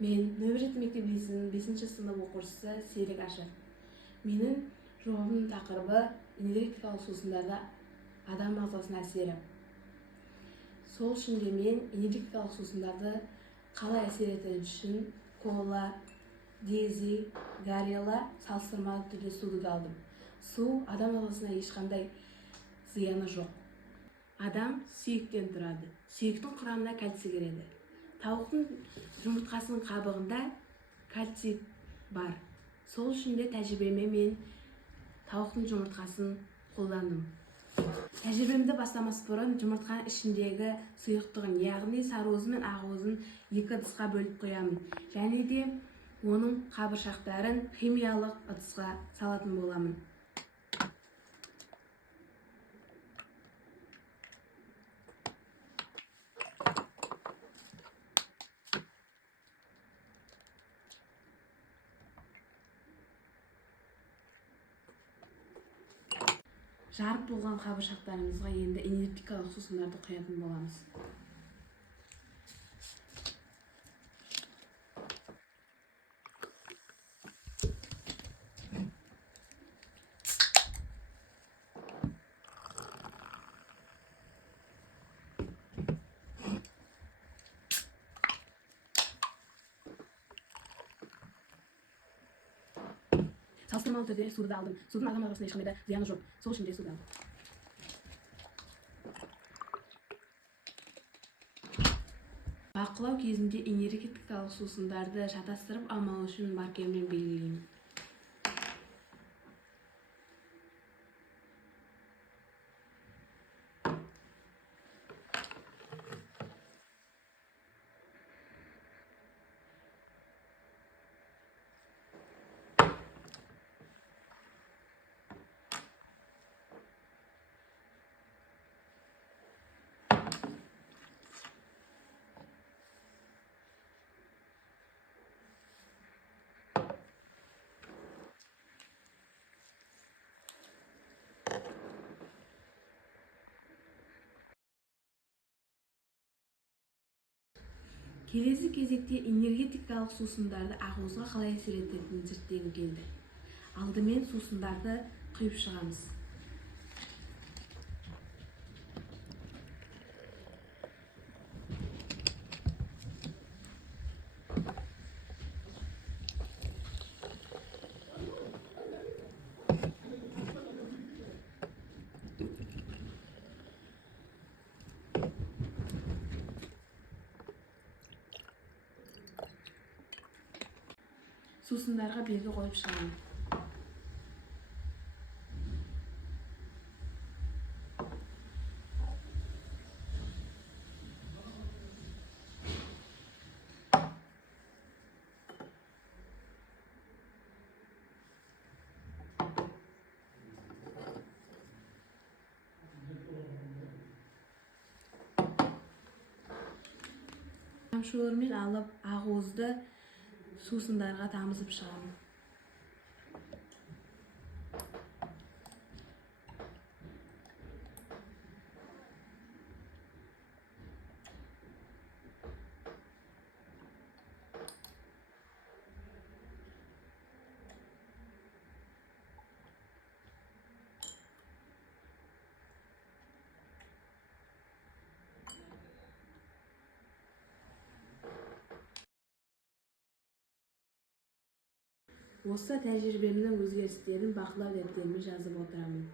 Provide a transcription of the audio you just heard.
Мен Нөбірет мектеп лицейінің 5-ші сынып оқушысы Серік Ашыр. Менің жобамның тақырыбы энергетикалық сусындарда адам ағзасына әсері. Сол үшін де мен энергетикалық сусындарды қалай әсер ететіні үшін кола, дези, гарела салыстырмалы түрде суды алдым. Су адам ағзасына ешқандай зияны жоқ. Адам сүйектен тұрады. Сүйектің құрамына кальций кіреді. Тауықтың жұмыртқасының қабығында кальций бар. Сол үшін де тәжірибеме мен тауықтың жұмыртқасын қолдандым. Тәжірибемді бастамас бұрын жұмыртқаның ішіндегі сұйықтығын, яғни сарыуызы мен ақуызын 2 ыдысқа бөліп қоямын. Және де оның қабыршақтарын химиялық ыдысқа салатын боламын. Жарып болған қабыршақтарымызға енді энергетикалық сусындарды құятын боламыз. Салыстырмалы түрде суды алдым. Судың адам ағзасына ешқандай да зияны жоқ. Сол үшін де суды алдым. Бақылау кезінде энергетикалық сусындарды шатастырып алмау үшін маркермен белгілеймін. Келесі кезекте энергетикалық сусындарды ақуызға қалай әсер ететінін зерттегім келді. Алдымен сусындарды құйып шығамыз. Сусындарға белгі қойып шығамын. Қамшылармен алып ақуызды сусындарға тамызып шығамын. Осы тәжірибемнің өзгерістерін бақылау дәптеріме жазып отырамын.